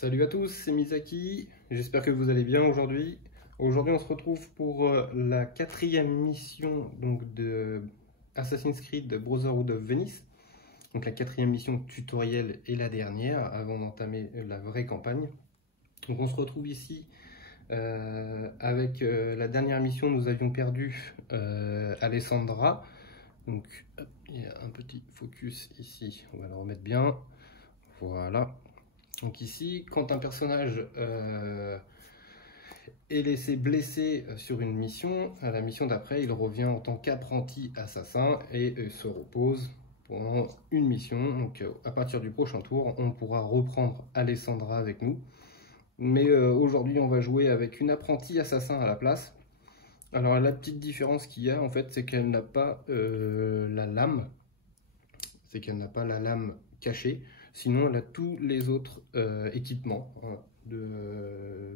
Salut à tous, c'est Misaki, j'espère que vous allez bien aujourd'hui. Aujourd'hui on se retrouve pour la quatrième mission donc, de Assassin's Creed Brotherhood of Venice. Donc la quatrième mission tutoriel et la dernière avant d'entamer la vraie campagne. Donc on se retrouve ici avec la dernière mission, nous avions perdu Alessandra. Donc hop, il y a un petit focus ici, on va le remettre bien, voilà. Donc ici, quand un personnage est laissé blessé sur une mission, à la mission d'après, il revient en tant qu'apprenti assassin et se repose pendant une mission. Donc à partir du prochain tour, on pourra reprendre Alessandra avec nous. Mais aujourd'hui, on va jouer avec une apprentie assassin à la place. Alors la petite différence qu'il y a, en fait, c'est qu'elle n'a pas la lame. C'est qu'elle n'a pas la lame cachée. Sinon, elle a tous les autres équipements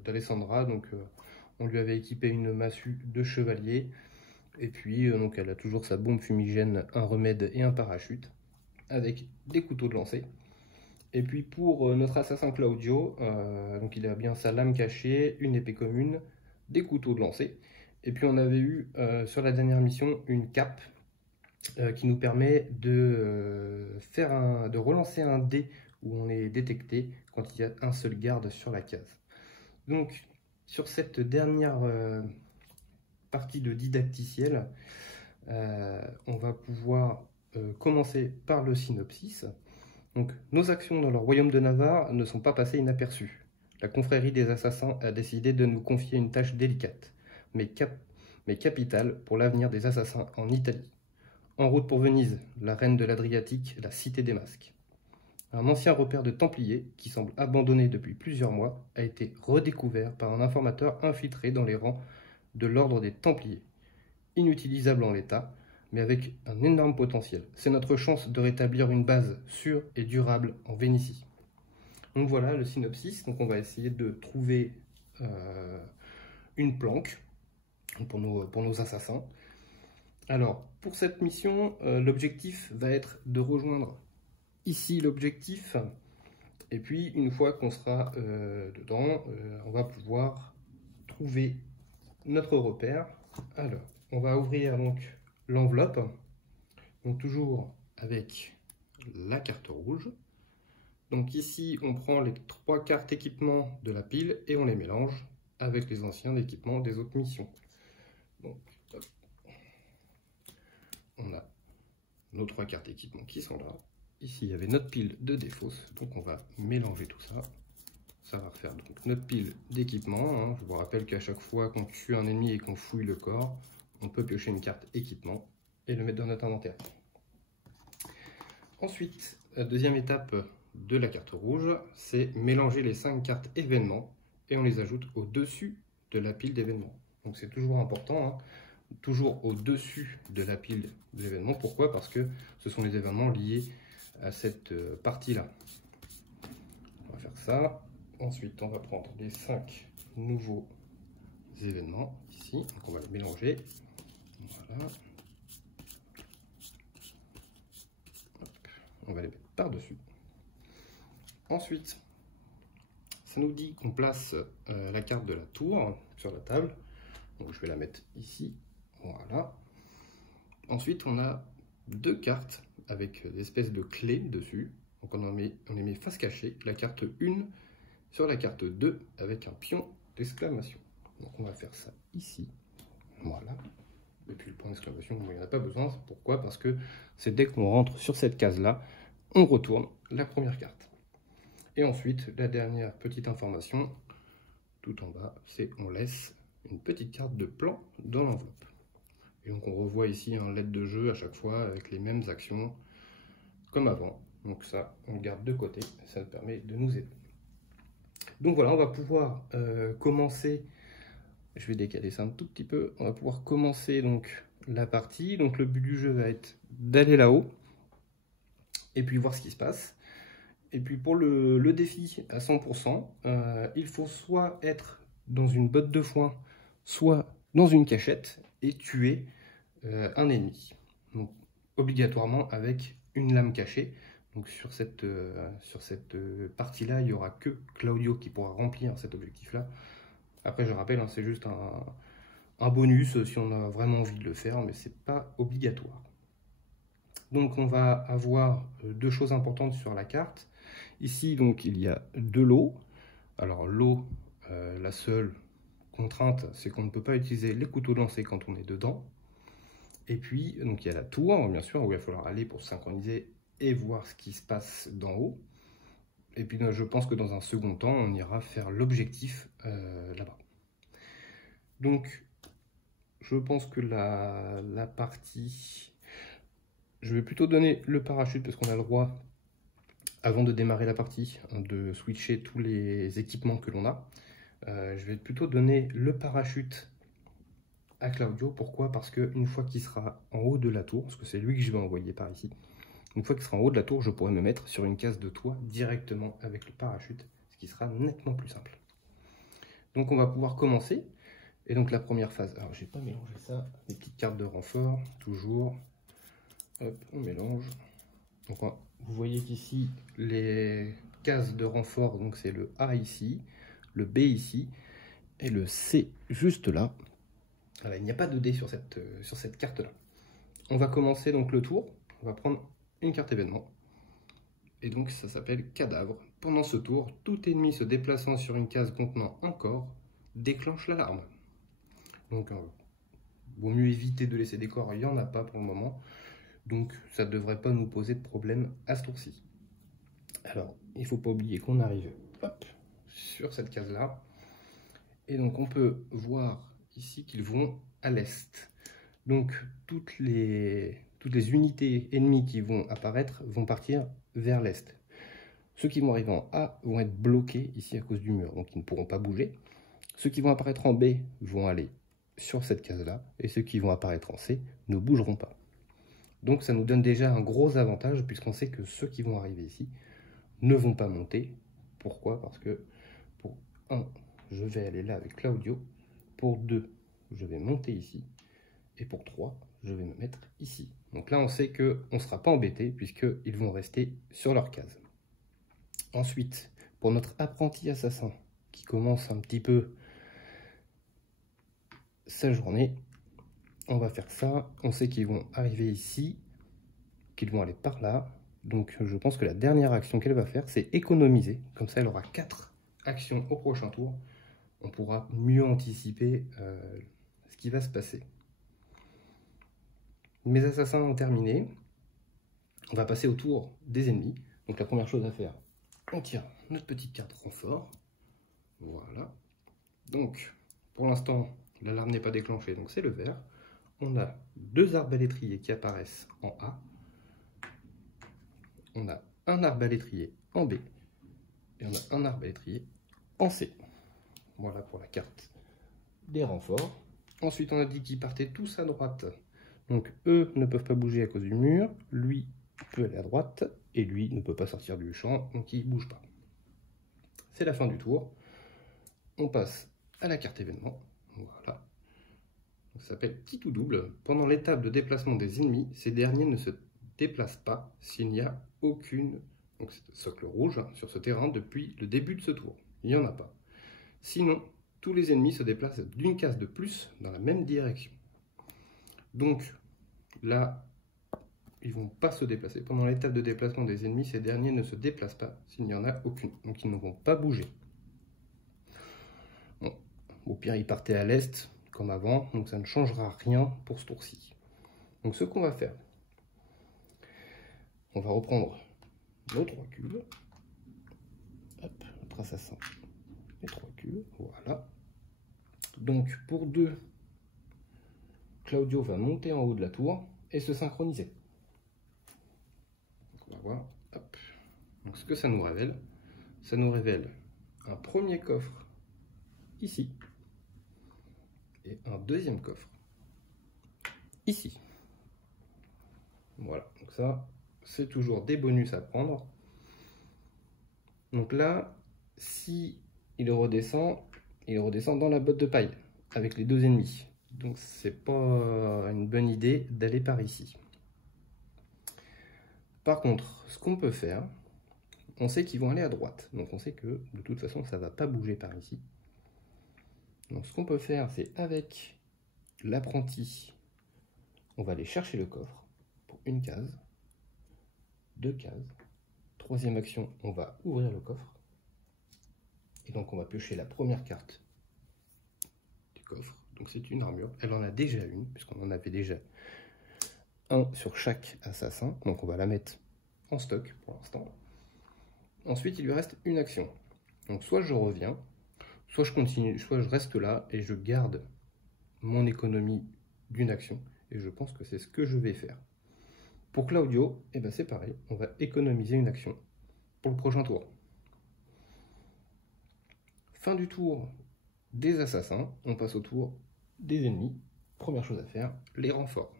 d'Alessandra. Donc, on lui avait équipé une massue de chevalier. Et puis, donc, elle a toujours sa bombe fumigène, un remède et un parachute, avec des couteaux de lancer. Et puis, pour notre assassin Claudio, donc il a bien sa lame cachée, une épée commune, des couteaux de lancer. Et puis, on avait eu sur la dernière mission une cape qui nous permet de relancer un dé où on est détecté quand il y a un seul garde sur la case. Donc sur cette dernière partie de didacticiel, on va pouvoir commencer par le synopsis. Donc, nos actions dans le royaume de Navarre ne sont pas passées inaperçues. La confrérie des assassins a décidé de nous confier une tâche délicate, mais capitale pour l'avenir des assassins en Italie. En route pour Venise, la reine de l'Adriatique, la cité des masques. Un ancien repère de Templiers, qui semble abandonné depuis plusieurs mois, a été redécouvert par un informateur infiltré dans les rangs de l'ordre des Templiers. Inutilisable en l'état, mais avec un énorme potentiel. C'est notre chance de rétablir une base sûre et durable en Vénétie. Donc voilà le synopsis. Donc on va essayer de trouver une planque pour nos assassins. Alors, pour cette mission, l'objectif va être de rejoindre ici l'objectif. Et puis, une fois qu'on sera dedans, on va pouvoir trouver notre repère. Alors, on va ouvrir donc l'enveloppe. Donc, toujours avec la carte rouge. Donc ici, on prend les 3 cartes équipements de la pile et on les mélange avec les anciens équipements des autres missions. Donc, hop. On a nos 3 cartes équipements qui sont là. Ici, il y avait notre pile de défausse, donc on va mélanger tout ça. Ça va refaire donc notre pile d'équipements. Je vous rappelle qu'à chaque fois qu'on tue un ennemi et qu'on fouille le corps, on peut piocher une carte équipement et le mettre dans notre inventaire. Ensuite, la deuxième étape de la carte rouge, c'est mélanger les 5 cartes événements et on les ajoute au-dessus de la pile d'événements. Donc c'est toujours important, toujours au-dessus de la pile d'événements. Pourquoi? Parce que ce sont les événements liés à cette partie-là. On va faire ça. Ensuite, on va prendre les 5 nouveaux événements ici. Donc on va les mélanger. Voilà. Hop. On va les mettre par-dessus. Ensuite, ça nous dit qu'on place la carte de la tour sur la table. Donc je vais la mettre ici. Voilà. Ensuite, on a 2 cartes avec des espèces de clés dessus. Donc on les met face cachée. La carte 1 sur la carte 2 avec un pion d'exclamation. Donc on va faire ça ici. Voilà. Et puis le point d'exclamation, il n'y en a pas besoin. Pourquoi? Parce que c'est dès qu'on rentre sur cette case-là, on retourne la première carte. Et ensuite, la dernière petite information, tout en bas, c'est on laisse une petite carte de plan dans l'enveloppe. Et donc on revoit ici un LED de jeu à chaque fois avec les mêmes actions comme avant. Donc ça, on le garde de côté, ça nous permet de nous aider. Donc voilà, on va pouvoir commencer, je vais décaler ça un tout petit peu, on va pouvoir commencer donc la partie. Donc le but du jeu va être d'aller là-haut et puis voir ce qui se passe. Et puis pour le défi à 100%, il faut soit être dans une botte de foin, soit dans une cachette et tuer un ennemi. Donc obligatoirement avec une lame cachée. Donc sur cette partie-là, il n'y aura que Claudio qui pourra remplir cet objectif-là. Après, je rappelle, hein, c'est juste un bonus si on a vraiment envie de le faire, mais c'est pas obligatoire. Donc on va avoir deux choses importantes sur la carte. Ici, donc, il y a de l'eau. Alors l'eau, la seule contrainte, c'est qu'on ne peut pas utiliser les couteaux de lancer quand on est dedans. Et puis, donc, il y a la tour, bien sûr, où il va falloir aller pour synchroniser et voir ce qui se passe d'en haut. Et puis, je pense que dans un second temps, on ira faire l'objectif là-bas. Donc, je pense que la partie... Je vais plutôt donner le parachute parce qu'on a le droit, avant de démarrer la partie, de switcher tous les équipements que l'on a. Je vais plutôt donner le parachute à Claudio. Pourquoi? Parce qu'une fois qu'il sera en haut de la tour, parce que c'est lui que je vais envoyer par ici, une fois qu'il sera en haut de la tour, je pourrai me mettre sur une case de toit directement avec le parachute, ce qui sera nettement plus simple. Donc on va pouvoir commencer. Et donc la première phase, alors j'ai pas mélangé ça, les petites cartes de renfort, toujours. Hop, on mélange. Donc vous voyez qu'ici, les cases de renfort, donc c'est le A ici, le B ici, et le C juste là. Voilà, il n'y a pas de dé sur cette carte-là. On va commencer donc le tour. On va prendre une carte événement. Et donc ça s'appelle cadavre. Pendant ce tour, tout ennemi se déplaçant sur une case contenant un corps déclenche l'alarme. Donc vaut mieux éviter de laisser des corps, il n'y en a pas pour le moment. Donc ça ne devrait pas nous poser de problème à ce tour-ci. Alors, il ne faut pas oublier qu'on arrive hop, sur cette case-là. Et donc on peut voir ici qu'ils vont à l'est. Donc toutes les unités ennemies qui vont apparaître vont partir vers l'est. Ceux qui vont arriver en A vont être bloqués ici à cause du mur, donc ils ne pourront pas bouger. Ceux qui vont apparaître en B vont aller sur cette case-là, et ceux qui vont apparaître en C ne bougeront pas. Donc ça nous donne déjà un gros avantage, puisqu'on sait que ceux qui vont arriver ici ne vont pas monter. Pourquoi? Parce que pour 1, je vais aller là avec Claudio. Pour 2, je vais monter ici. Et pour 3, je vais me mettre ici. Donc là, on sait qu'on ne sera pas embêté, puisqu'ils vont rester sur leur case. Ensuite, pour notre apprenti assassin, qui commence un petit peu sa journée, on va faire ça. On sait qu'ils vont arriver ici, qu'ils vont aller par là. Donc je pense que la dernière action qu'elle va faire, c'est économiser. Comme ça, elle aura 4 actions au prochain tour. On pourra mieux anticiper ce qui va se passer. Mes assassins ont terminé. On va passer au tour des ennemis. Donc la première chose à faire, on tire notre petite carte renfort. Voilà. Donc, pour l'instant, l'alarme n'est pas déclenchée, donc c'est le vert. On a 2 arbalétriers qui apparaissent en A. On a un arbalétrier en B. Et on a un arbalétrier en C. Voilà pour la carte des renforts. Ensuite, on a dit qu'ils partaient tous à droite. Donc, eux ne peuvent pas bouger à cause du mur. Lui peut aller à droite. Et lui ne peut pas sortir du champ, donc il ne bouge pas. C'est la fin du tour. On passe à la carte événement. Voilà. Ça s'appelle petit ou double. Pendant l'étape de déplacement des ennemis, ces derniers ne se déplacent pas s'il n'y a aucune donc socle rouge sur ce terrain depuis le début de ce tour. Il n'y en a pas. Sinon, tous les ennemis se déplacent d'une case de plus dans la même direction. Donc là, ils ne vont pas se déplacer. Pendant l'étape de déplacement des ennemis, ces derniers ne se déplacent pas s'il n'y en a aucune. Donc ils ne vont pas bouger. Bon, au pire, ils partaient à l'est comme avant, donc ça ne changera rien pour ce tour-ci. Donc ce qu'on va faire, on va reprendre nos 3 cubes. Hop, notre assassin, les 3 cubes, voilà. Donc pour 2, Claudio va monter en haut de la tour et se synchroniser. Donc on va voir, hop. Donc ce que ça nous révèle un premier coffre ici et un deuxième coffre ici. Voilà, donc ça, c'est toujours des bonus à prendre. Donc là, si il redescend dans la botte de paille avec les 2 ennemis. Donc c'est pas une bonne idée d'aller par ici. Par contre, ce qu'on peut faire, on sait qu'ils vont aller à droite. Donc on sait que de toute façon, ça ne va pas bouger par ici. Donc ce qu'on peut faire, c'est avec l'apprenti, on va aller chercher le coffre pour une case, 2 cases. Troisième action, on va ouvrir le coffre. Et donc on va piocher la première carte du coffre. Donc c'est une armure. Elle en a déjà une, puisqu'on en avait déjà un sur chaque assassin. Donc on va la mettre en stock pour l'instant. Ensuite, il lui reste une action. Donc soit je reviens, soit je continue, soit je reste là et je garde mon économie d'une action. Et je pense que c'est ce que je vais faire. Pour Claudio, eh ben c'est pareil. On va économiser une action pour le prochain tour. Fin du tour des assassins, on passe au tour des ennemis. Première chose à faire, les renforts.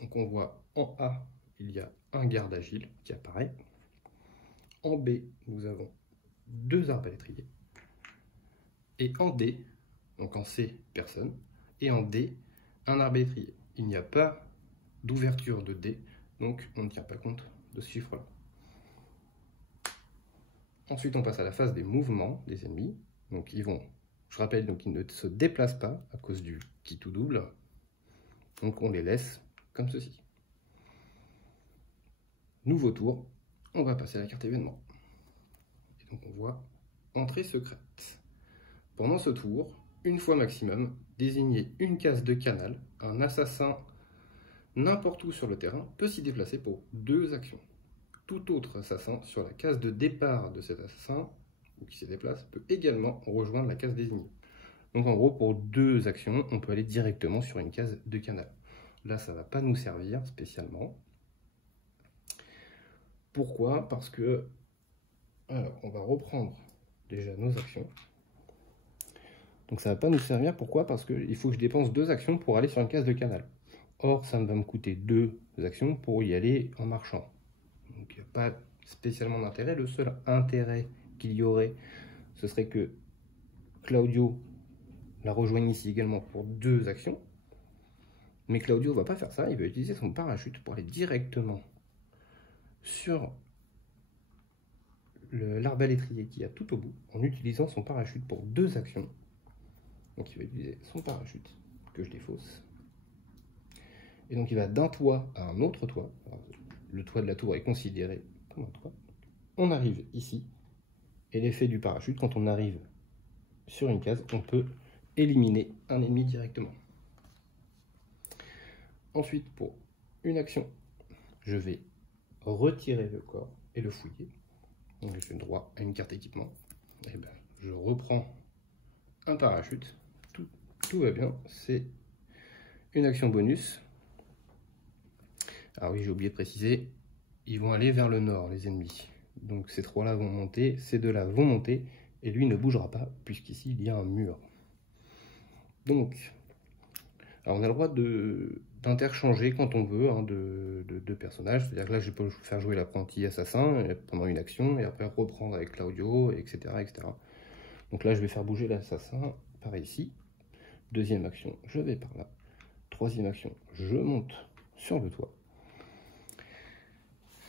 Donc on voit en A, il y a un garde agile qui apparaît. En B, nous avons 2 arbalétriers. Et en D, donc en C, personne. Et en D, un arbalétrier. Il n'y a pas d'ouverture de D, donc on ne tient pas compte de ce chiffre-là. Ensuite, on passe à la phase des mouvements des ennemis. Donc ils vont, je rappelle, donc ils ne se déplacent pas à cause du qui tout double. Donc on les laisse comme ceci. Nouveau tour, on va passer à la carte événement. Et donc on voit entrée secrète. Pendant ce tour, une fois maximum, désignez une case de canal. Un assassin n'importe où sur le terrain peut s'y déplacer pour 2 actions. Tout autre assassin sur la case de départ de cet assassin, ou qui se déplace, peut également rejoindre la case désignée. Donc en gros, pour 2 actions, on peut aller directement sur une case de canal. Là, ça ne va pas nous servir spécialement. Pourquoi? Parce que, alors, on va reprendre déjà nos actions. Donc ça ne va pas nous servir. Pourquoi? Parce qu'il faut que je dépense 2 actions pour aller sur une case de canal. Or, ça va me coûter 2 actions pour y aller en marchant. Donc il n'y a pas spécialement d'intérêt. Le seul intérêt qu'il y aurait, ce serait que Claudio la rejoigne ici également pour 2 actions. Mais Claudio ne va pas faire ça. Il va utiliser son parachute pour aller directement sur l'arbalétrier qui a tout au bout, en utilisant son parachute pour 2 actions. Donc il va utiliser son parachute, que je défausse. Et donc il va d'un toit à un autre toit. Alors, le toit de la tour est considéré comme un toit. On arrive ici, et l'effet du parachute, quand on arrive sur une case, on peut éliminer un ennemi directement. Ensuite, pour une action, je vais retirer le corps et le fouiller. Donc j'ai droit à une carte équipement. Et ben, je reprends un parachute. Tout va bien. C'est une action bonus. Ah oui, j'ai oublié de préciser, ils vont aller vers le nord, les ennemis. Donc ces 3-là vont monter, ces 2-là vont monter, et lui ne bougera pas, puisqu'ici il y a un mur. Donc, alors on a le droit d'interchanger quand on veut de personnages. C'est-à-dire que là, je peux faire jouer l'apprenti assassin pendant une action, et après reprendre avec Claudio, etc., etc. Donc là, je vais faire bouger l'assassin par ici. Deuxième action, je vais par là. Troisième action, je monte sur le toit.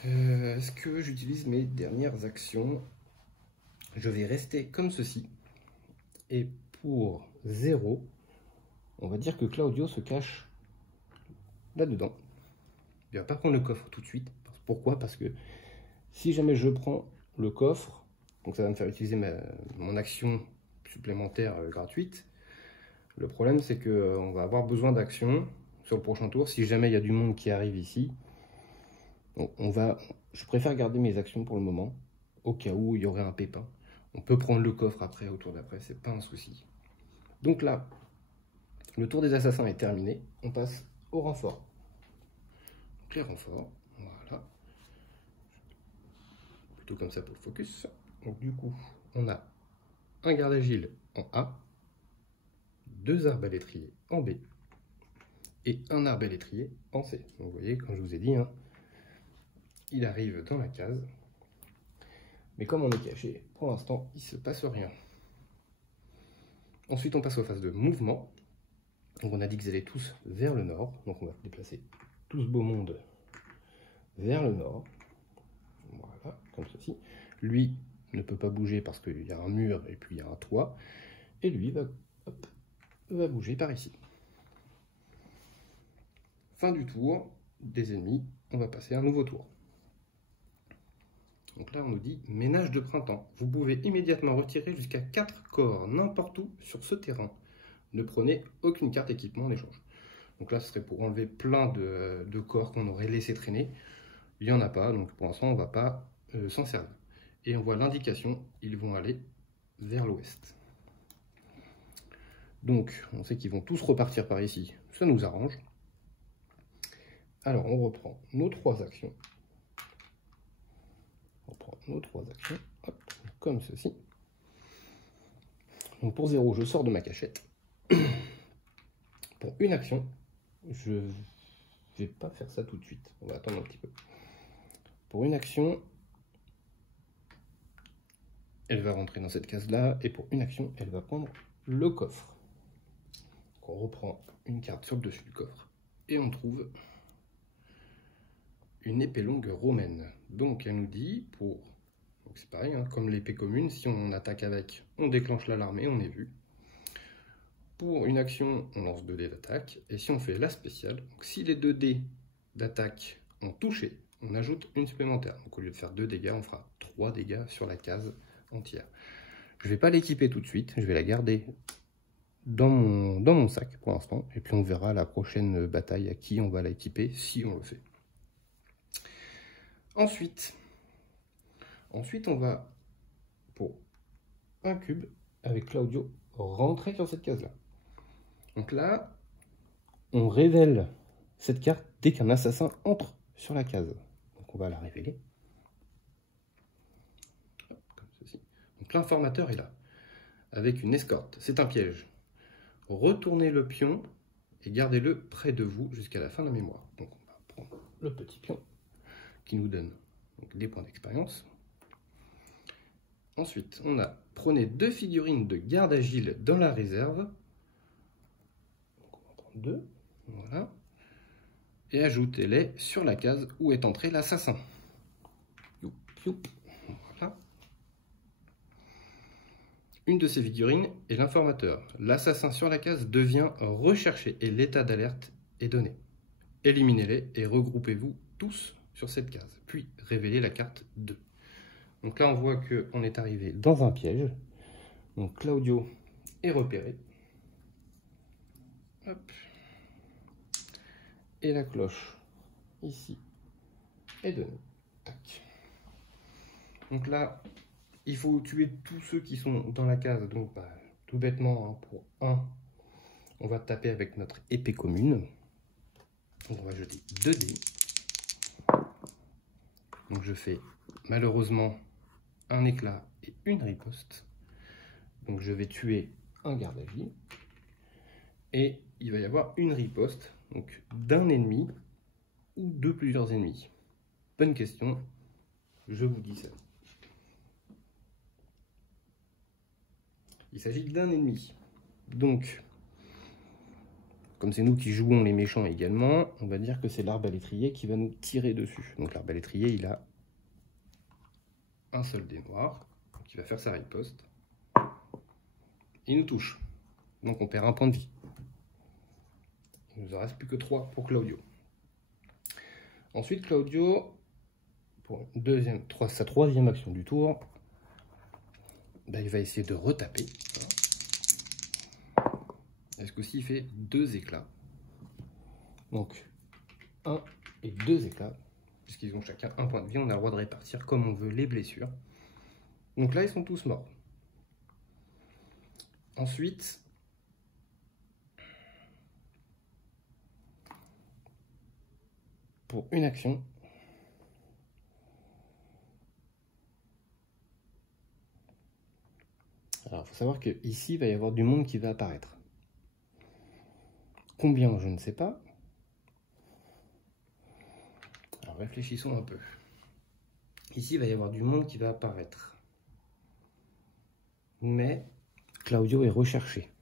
Est-ce que j'utilise mes dernières actions? Je vais rester comme ceci. Et pour 0, on va dire que Claudio se cache là-dedans. Il ne va pas prendre le coffre tout de suite. Pourquoi? Parce que si jamais je prends le coffre, donc ça va me faire utiliser mon action supplémentaire gratuite. Le problème, c'est qu'on va avoir besoin d'actions sur le prochain tour. Si jamais il y a du monde qui arrive ici, je préfère garder mes actions pour le moment, au cas où il y aurait un pépin. On peut prendre le coffre après, au tour d'après, c'est pas un souci. Donc là, le tour des assassins est terminé. On passe au renfort. Donc les renforts, voilà. Plutôt comme ça pour le focus. Donc du coup, on a un garde agile en A, 2 arbalétriers en B et un arbalétrier en C. Donc vous voyez, comme je vous ai dit, il arrive dans la case. Mais comme on est caché, pour l'instant, il ne se passe rien. Ensuite, on passe aux phases de mouvement. Donc on a dit qu'ils allaient tous vers le nord. Donc on va déplacer tout ce beau monde vers le nord. Voilà, comme ceci. Lui ne peut pas bouger parce qu'il y a un mur et puis il y a un toit. Et lui va bouger par ici. Fin du tour des ennemis, on va passer à un nouveau tour. Donc là, on nous dit ménage de printemps. Vous pouvez immédiatement retirer jusqu'à 4 corps n'importe où sur ce terrain. Ne prenez aucune carte équipement en échange. Donc là, ce serait pour enlever plein de corps qu'on aurait laissé traîner. Il n'y en a pas, donc pour l'instant, on ne va pas s'en servir. Et on voit l'indication, ils vont aller vers l'ouest. Donc, on sait qu'ils vont tous repartir par ici. Ça nous arrange. Alors, on reprend nos 3 actions. Hop, comme ceci. Donc pour 0, je sors de ma cachette. Pour une action, je ne vais pas faire ça tout de suite. On va attendre un petit peu. Pour une action, elle va rentrer dans cette case-là. Et pour une action, elle va prendre le coffre. Donc on reprend une carte sur le dessus du coffre. Et on trouve une épée longue romaine. Donc elle nous dit, c'est pareil, hein, comme l'épée commune, si on attaque avec, on déclenche l'alarme et on est vu. Pour une action, on lance 2 dés d'attaque. Et si on fait la spéciale, donc si les 2 dés d'attaque ont touché, on ajoute une supplémentaire. Donc au lieu de faire 2 dégâts, on fera 3 dégâts sur la case entière. Je ne vais pas l'équiper tout de suite, je vais la garder dans mon sac pour l'instant. Et puis on verra la prochaine bataille à qui on va l'équiper, si on le fait. Ensuite, on va, pour un cube, avec Claudio, rentrer sur cette case-là. Donc là, on révèle cette carte dès qu'un assassin entre sur la case. Donc on va la révéler. Hop, comme ceci. Donc l'informateur est là, avec une escorte. C'est un piège. Retournez le pion et gardez-le près de vous jusqu'à la fin de la mémoire. Donc on va prendre le petit pion qui nous donne donc des points d'expérience. Ensuite, prenez 2 figurines de garde agile dans la réserve. Donc on va prendre 2, voilà. Et ajoutez-les sur la case où est entré l'assassin. Voilà. Une de ces figurines est l'informateur. L'assassin sur la case devient recherché et l'état d'alerte est donné. Éliminez-les et regroupez-vous tous sur cette case. Puis révélez la carte 2. Donc là, on voit qu'on est arrivé dans un piège. Donc Claudio est repéré. Hop. Et la cloche, ici, est donnée. Tac. Donc là, il faut tuer tous ceux qui sont dans la case. Donc tout bêtement, hein, pour 1, on va taper avec notre épée commune. Donc on va jeter 2 dés. Donc je fais malheureusement un éclat et une riposte. Donc je vais tuer un garde agile. Et il va y avoir une riposte, donc d'un ennemi ou de plusieurs ennemis. Bonne question, je vous dis ça. Il s'agit d'un ennemi. Donc, comme c'est nous qui jouons les méchants également, on va dire que c'est l'arbalétrier qui va nous tirer dessus. Donc l'arbalétrier, il a un seul dé noir, qui va faire sa riposte. Il nous touche. Donc on perd un point de vie. Il nous en reste plus que 3 pour Claudio. Ensuite, Claudio, pour sa troisième action du tour, il va essayer de retaper. Et ce coup-ci, il fait 2 éclats. Donc, 1 et 2 éclats. Puisqu'ils ont chacun un point de vie, on a le droit de répartir comme on veut les blessures. Donc là, ils sont tous morts. Ensuite, pour une action, alors il faut savoir qu'ici, il va y avoir du monde qui va apparaître. Combien, je ne sais pas. Alors réfléchissons un peu. Ici, il va y avoir du monde qui va apparaître. Mais Claudio est recherché.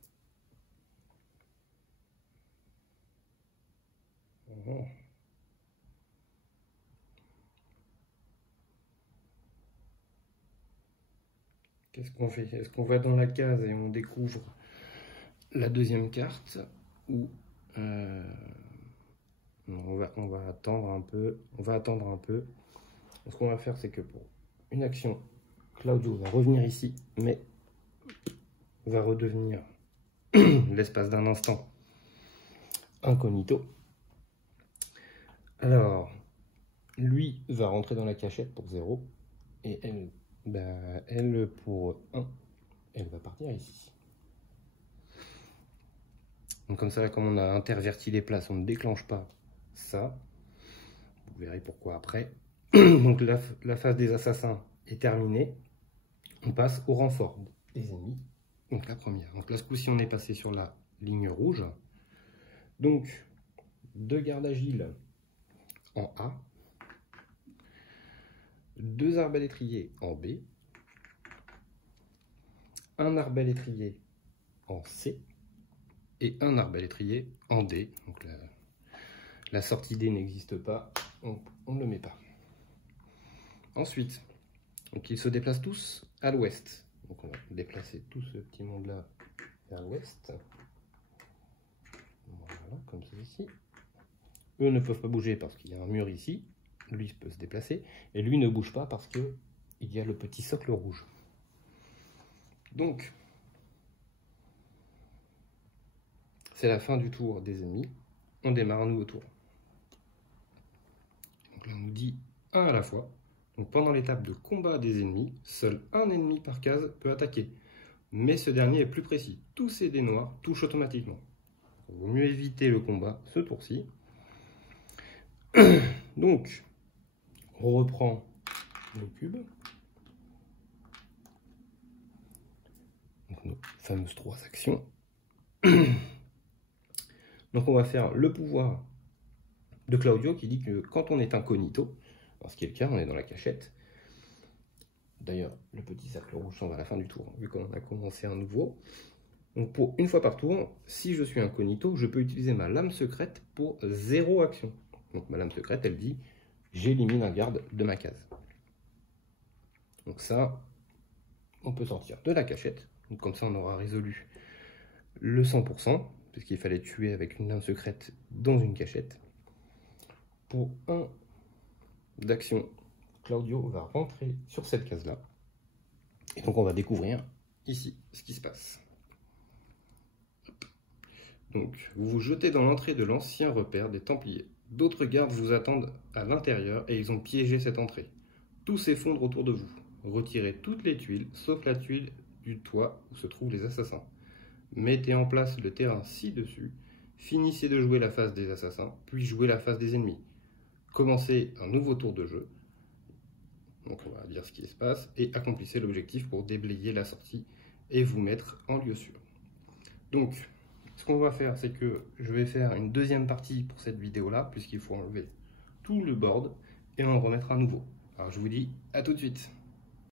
Qu'est-ce qu'on fait? Est-ce qu'on va dans la case et on découvre la deuxième carte ou on va attendre un peu. On va attendre un peu. Ce qu'on va faire, c'est que pour une action, Claudio va revenir ici, mais va redevenir l'espace d'un instant incognito. Alors, lui va rentrer dans la cachette pour 0 et elle, elle pour 1, elle va partir ici. Donc comme ça, comme on a interverti les places, on ne déclenche pas ça. Vous verrez pourquoi après. Donc la phase des assassins est terminée. On passe au renfort des ennemis. Donc la première. Donc là, ce coup-ci, on est passé sur la ligne rouge. Donc, 2 gardes agiles en A. 2 arbalétriers en B. 1 arbalétrier en C. Et 1 arbalétrier en D. Donc la sortie D n'existe pas, donc on ne le met pas. Ensuite, donc ils se déplacent tous à l'ouest. Donc on va déplacer tout ce petit monde-là vers l'ouest. Voilà, comme ceci. Eux ne peuvent pas bouger parce qu'il y a un mur ici. Lui peut se déplacer. Et lui ne bouge pas parce qu'il y a le petit socle rouge. Donc, c'est la fin du tour des ennemis. On démarre un nouveau tour. Donc là, on nous dit 1 à la fois. Donc pendant l'étape de combat des ennemis, seul un ennemi par case peut attaquer. Mais ce dernier est plus précis. Tous ces dés noirs touchent automatiquement. Il vaut mieux éviter le combat ce tour-ci. Donc, on reprend le cube. Donc nos fameuses 3 actions. Donc on va faire le pouvoir de Claudio qui dit que quand on est incognito, ce qui est le cas, on est dans la cachette. D'ailleurs, le petit cercle rouge s'en va à la fin du tour, vu qu'on a commencé un nouveau. Donc pour une fois par tour, si je suis incognito, je peux utiliser ma lame secrète pour 0 action. Donc ma lame secrète, elle dit, j'élimine un garde de ma case. Donc ça, on peut sortir de la cachette. Donc comme ça, on aura résolu le 100%, puisqu'il fallait tuer avec une lame secrète dans une cachette. Pour 1 d'action, Claudio va rentrer sur cette case-là. Et donc on va découvrir ici ce qui se passe. Donc vous vous jetez dans l'entrée de l'ancien repère des Templiers. D'autres gardes vous attendent à l'intérieur et ils ont piégé cette entrée. Tout s'effondre autour de vous. Retirez toutes les tuiles, sauf la tuile du toit où se trouvent les assassins. Mettez en place le terrain ci-dessus. Finissez de jouer la phase des assassins, puis jouez la phase des ennemis. Commencez un nouveau tour de jeu. Donc on va dire ce qui se passe et accomplissez l'objectif pour déblayer la sortie et vous mettre en lieu sûr. Donc ce qu'on va faire, c'est que je vais faire une deuxième partie pour cette vidéo là, puisqu'il faut enlever tout le board et en remettre un nouveau. Alors je vous dis à tout de suite.